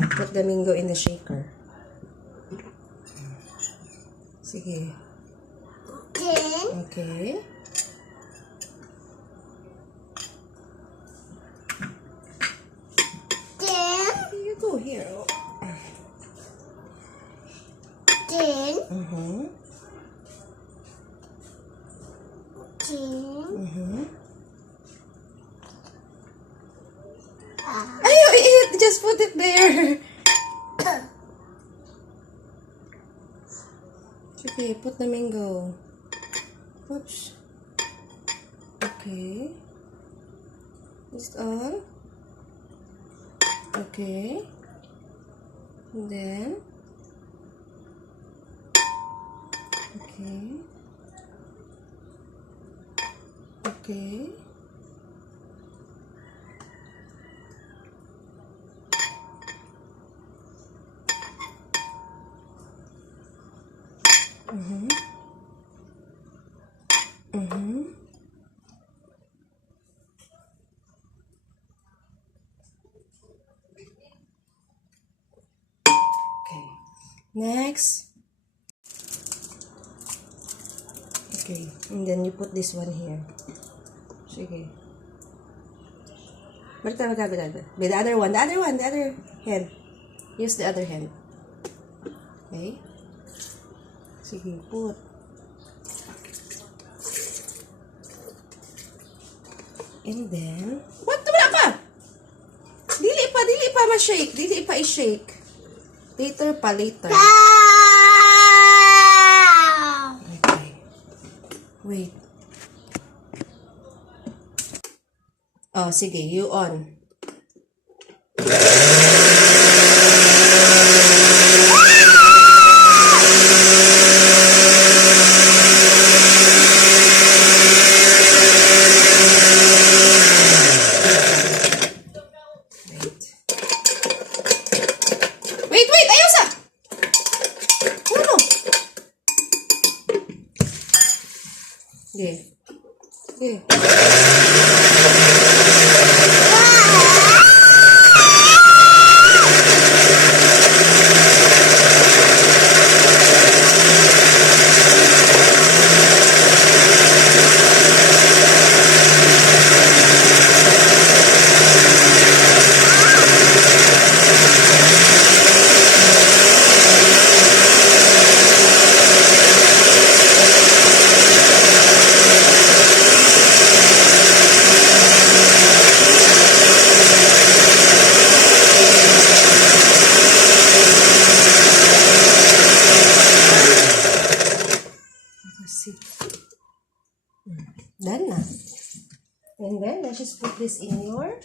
Put the mango in the shaker. Sige. Okay. Here you go, here. Eat! Just put it there. Okay, put the mango. Oops. Okay. This all. Okay. And then. Okay. Okay. Okay. Next. Okay. And then you put this one here. Sige. But the other one, the other hand. Use the other hand. Okay. Sige, put. And then, what? Wala pa! Dili pa ma-shake. Dili pa i-shake. Later pa, later. Okay. Wait. Oh, sige, you on. Wait, ayos ah! Ano? Okay. Okay. Done na. And then, let's just put this in your